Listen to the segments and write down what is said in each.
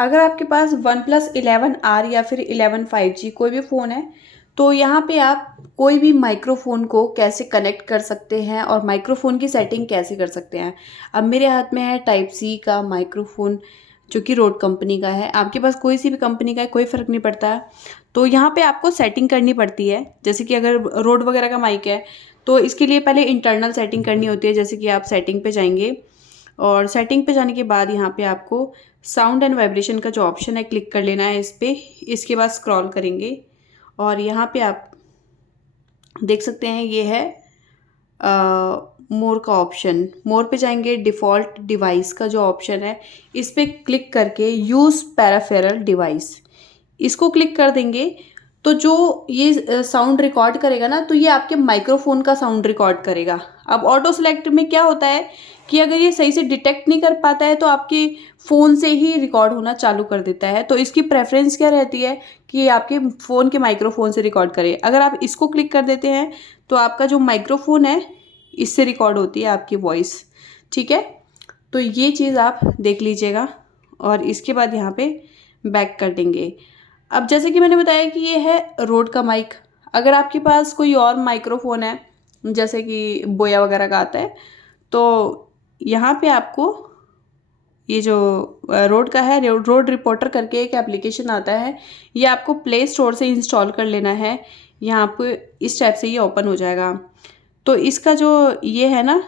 अगर आपके पास OnePlus 11R या फिर 11 5G कोई भी फ़ोन है, तो यहाँ पे आप कोई भी माइक्रोफ़ोन को कैसे कनेक्ट कर सकते हैं और माइक्रोफ़ोन की सेटिंग कैसे कर सकते हैं। अब मेरे हाथ में है टाइप सी का माइक्रोफ़ोन, जो कि रोड कंपनी का है। आपके पास कोई सी भी कंपनी का है, कोई फ़र्क नहीं पड़ता। तो यहाँ पे आपको सेटिंग करनी पड़ती है। जैसे कि अगर रोड वगैरह का माइक है, तो इसके लिए पहले इंटरनल सेटिंग करनी होती है। जैसे कि आप सेटिंग पे जाएंगे और सेटिंग पे जाने के बाद यहाँ पे आपको साउंड एंड वाइब्रेशन का जो ऑप्शन है, क्लिक कर लेना है इस पर। इसके बाद स्क्रॉल करेंगे और यहाँ पे आप देख सकते हैं ये है मोर का ऑप्शन। मोर पे जाएंगे, डिफ़ॉल्ट डिवाइस का जो ऑप्शन है इस पर क्लिक करके यूज़ पैराफेरल डिवाइस, इसको क्लिक कर देंगे। तो जो ये साउंड रिकॉर्ड करेगा ना, तो ये आपके माइक्रोफोन का साउंड रिकॉर्ड करेगा। अब ऑटो सेलेक्ट में क्या होता है कि अगर ये सही से डिटेक्ट नहीं कर पाता है, तो आपके फ़ोन से ही रिकॉर्ड होना चालू कर देता है। तो इसकी प्रेफरेंस क्या रहती है कि ये आपके फ़ोन के माइक्रोफोन से रिकॉर्ड करे। अगर आप इसको क्लिक कर देते हैं, तो आपका जो माइक्रोफोन है इससे रिकॉर्ड होती है आपकी वॉइस। ठीक है, तो ये चीज़ आप देख लीजिएगा और इसके बाद यहाँ पे बैक कर देंगे। अब जैसे कि मैंने बताया कि ये है रोड का माइक। अगर आपके पास कोई और माइक्रोफोन है, जैसे कि बोया वगैरह का आता है, तो यहाँ पे आपको ये जो रोड का है, रोड रिपोर्टर करके एक एप्लीकेशन आता है, ये आपको प्ले स्टोर से इंस्टॉल कर लेना है। यहाँ पे इस टाइप से ये ओपन हो जाएगा। तो इसका जो ये है ना,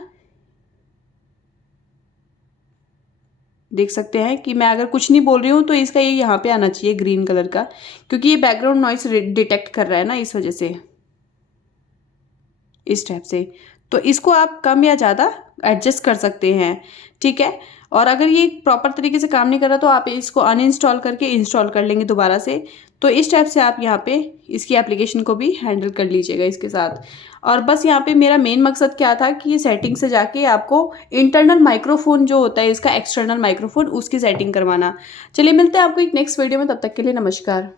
देख सकते हैं कि मैं अगर कुछ नहीं बोल रही हूँ तो इसका ये यहाँ पे आना चाहिए ग्रीन कलर का, क्योंकि ये बैकग्राउंड नॉइस डिटेक्ट कर रहा है ना, इस वजह से इस टाइप से। तो इसको आप कम या ज़्यादा एडजस्ट कर सकते हैं। ठीक है, और अगर ये प्रॉपर तरीके से काम नहीं कर रहा, तो आप इसको अनइंस्टॉल करके इंस्टॉल कर लेंगे दोबारा से। तो इस टाइप से आप यहाँ पे इसकी एप्लीकेशन को भी हैंडल कर लीजिएगा इसके साथ। और बस यहाँ पे मेरा मेन मकसद क्या था कि ये सेटिंग से जाके आपको इंटरनल माइक्रोफोन जो होता है इसका, एक्सटर्नल माइक्रोफोन, उसकी सेटिंग करवाना। चलिए मिलते हैं आपको एक नेक्स्ट वीडियो में, तब तक के लिए नमस्कार।